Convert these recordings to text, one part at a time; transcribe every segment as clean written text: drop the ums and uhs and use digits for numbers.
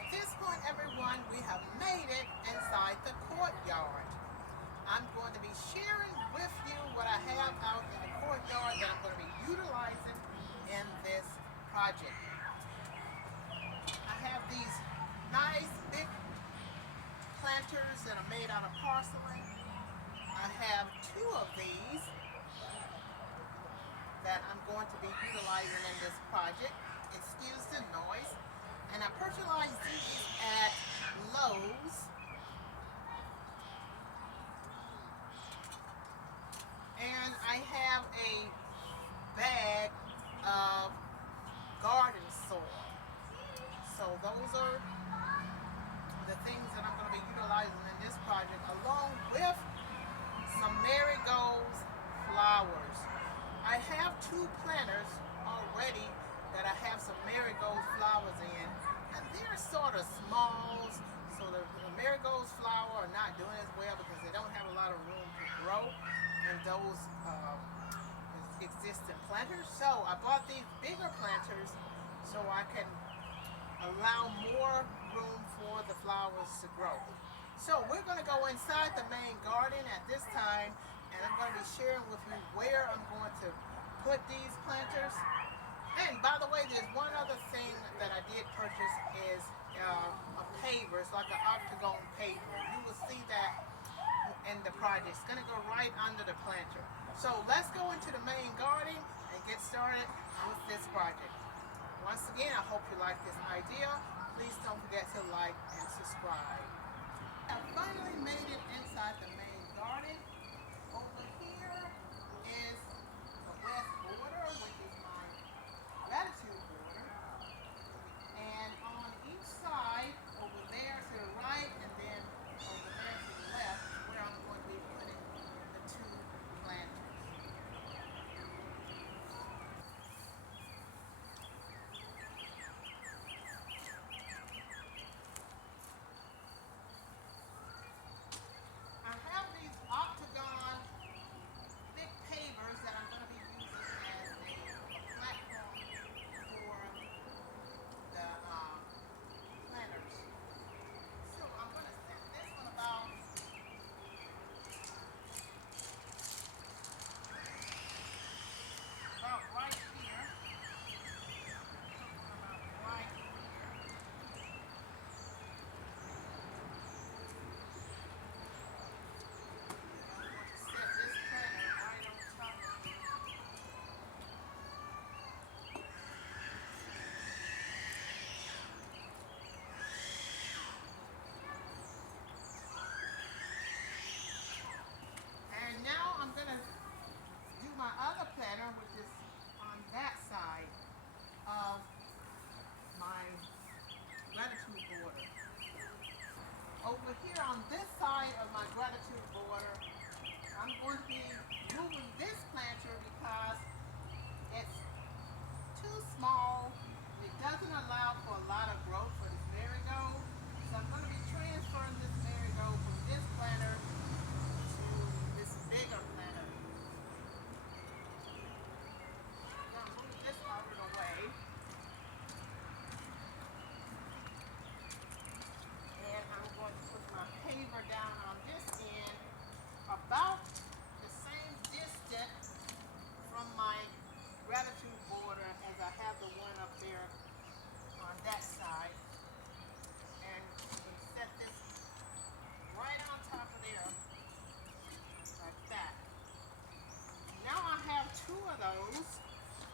At this point, everyone, we have made it inside the courtyard. I'm going to be sharing with you what I have out in the courtyard that I'm going to be utilizing in this project. I have these nice big planters that are made out of porcelain. I have two of these that I'm going to be utilizing in this project. Excuse the noise. And I purchased these at Lowe's. And I have a bag of garden soil. So those are the things that I'm going to be utilizing in this project, along with some marigolds flowers. I have two planters already that I have some marigold flowers in, and they're sort of small, so the marigolds flower are not doing as well because they don't have a lot of room to grow in those existing planters. So I bought these bigger planters so I can allow more room for the flowers to grow. So we're going to go inside the main garden at this time, and I'm going to be sharing with you where I'm going to put these planters. And by the way, there's one other thing that I did purchase is a paver. It's like an octagon paver. You will see that in the project. It's going to go right under the planter. So let's go into the main garden and get started with this project. Once again, I hope you like this idea. Please don't forget to like and subscribe. I finally made it inside the main garden. Over here is the west border, which is my latitude border. And on each side, over there to the right and then over there to the left, is where I'm going to be putting the two planters. I have these octagon thick pavers that I'm going to be using as a platform for the planters. So I'm going to set this one about right here. About right here. I'm going to set this planter right on top of here. And now I'm going to do my other planter, which is on that side of my latitude border. Over here on this side of my gratitude border, I'm going to be moving this planter because it's too small. It doesn't allow for a lot of growth for this marigold. So I'm going to be transferring this marigold from this planter to this bigger planter. I'm going to move this out of the way. And I'm going to put my paver down on this end about the same distance from my gratitude border as I have the one up there on that side. And I'm going to set this right on top of there like that. Now I have two of those.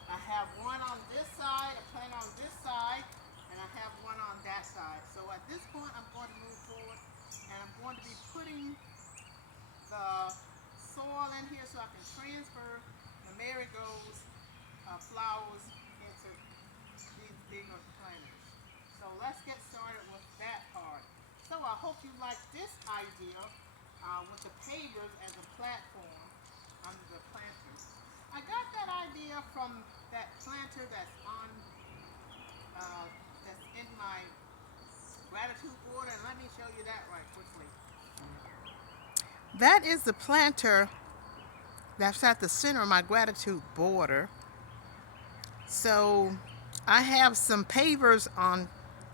I have one on this side, a plant on this side, and I have one on that side. So at this point, I'm going to move forward, and I'm going to be putting the soil in here so I can transfer the marigolds flowers into these bigger planters. So let's get started with that part. So I hope you like this idea with the pavers as a platform under the planters. I got that idea from that planter that's on that's in my gratitude border, and let me show you that right quickly. That is the planter that's at the center of my gratitude border. So I have some pavers on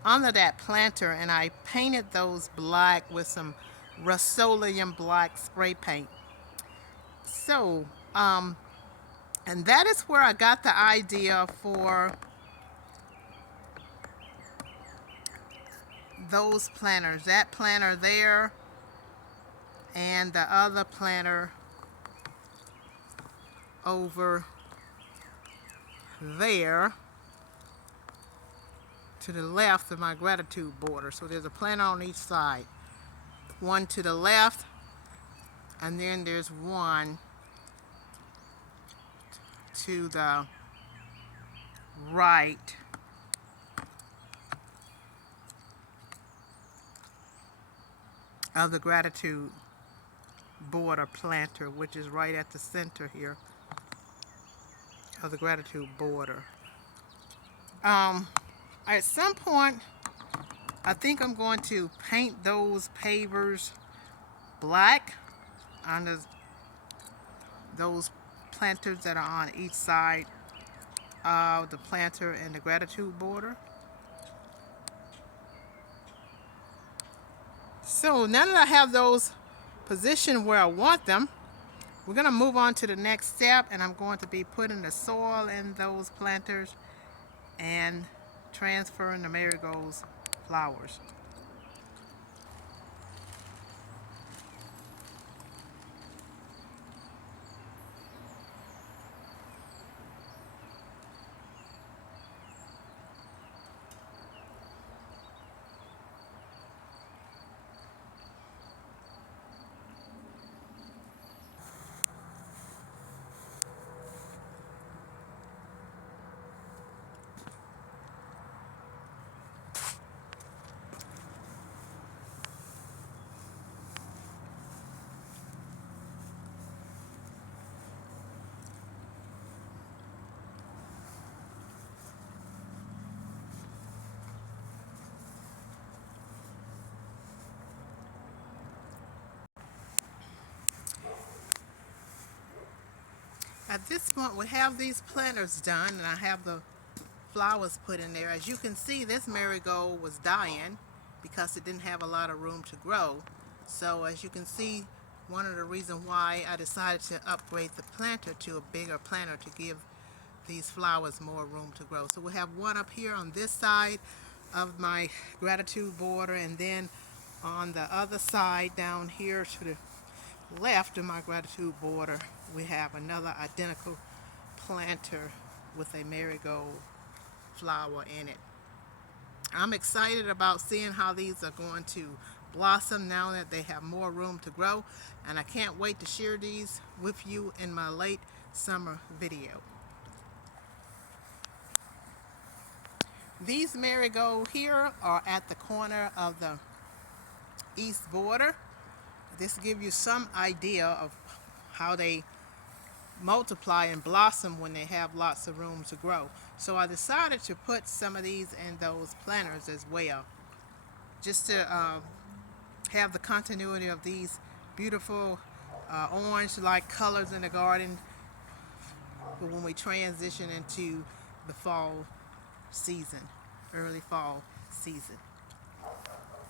under that planter, and I painted those black with some Rust-Oleum black spray paint. So, and that is where I got the idea for those planters. That planter there and the other planter over there to the left of my gratitude border. So there's a planter on each side. One to the left, and then there's one to the right of the gratitude border planter, which is right at the center here of the gratitude border. At some point, I think I'm going to paint those pavers black on those planters that are on each side of the planter and the gratitude border. So now that I have those positioned where I want them, we're going to move on to the next step, and I'm going to be putting the soil in those planters and transferring the marigolds flowers. At this point, we have these planters done, and I have the flowers put in there. As you can see, this marigold was dying because it didn't have a lot of room to grow. So as you can see, one of the reasons why I decided to upgrade the planter to a bigger planter to give these flowers more room to grow. So we have one up here on this side of my gratitude border, and then on the other side down here to the left of my gratitude border, we have another identical planter with a marigold flower in it. I'm excited about seeing how these are going to blossom now that they have more room to grow, and I can't wait to share these with you in my late summer video. These marigold here are at the corner of the east border. This gives you some idea of how they multiply and blossom when they have lots of room to grow. So I decided to put some of these in those planters as well, just to have the continuity of these beautiful orange-like colors in the garden for when we transition into the fall season, early fall season.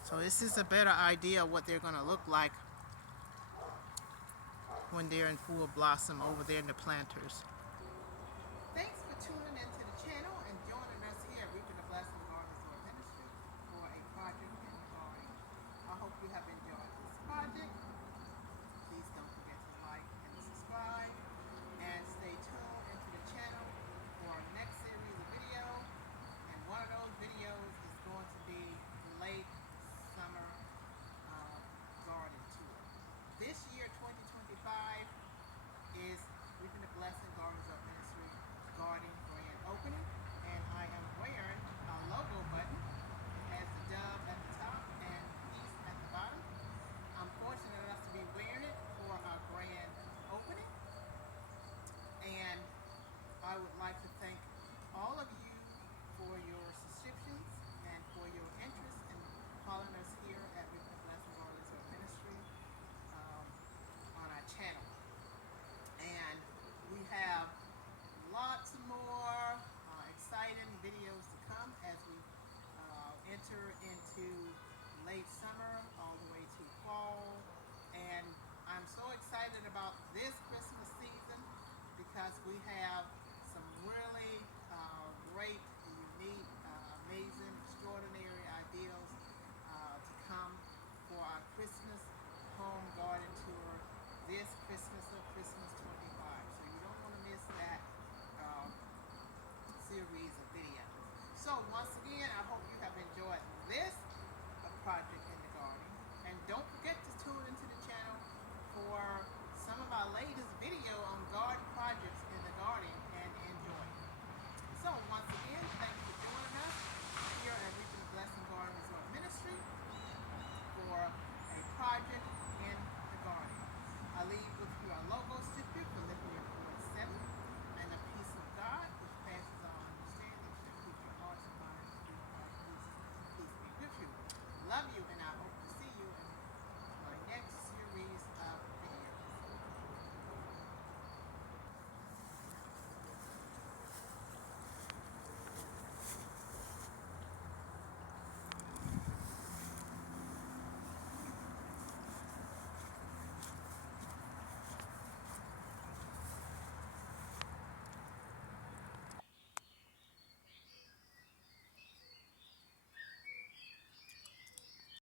So this is a better idea of what they're going to look like when they're in full blossom over there in the planters. Thanks for tuning into the channel and joining us here at Reaping the Blessing Garden Store Ministry for a project in the garden. I hope you have enjoyed this project. Please don't forget to like and subscribe, and stay tuned into the channel for our next series of videos. And one of those videos is going to be late summer garden tour. This year, 2025, is Reaping the Blessing Garden about this Christmas season because we have some really great, unique, amazing, extraordinary ideals to come for our Christmas home garden tour this Christmas of Christmas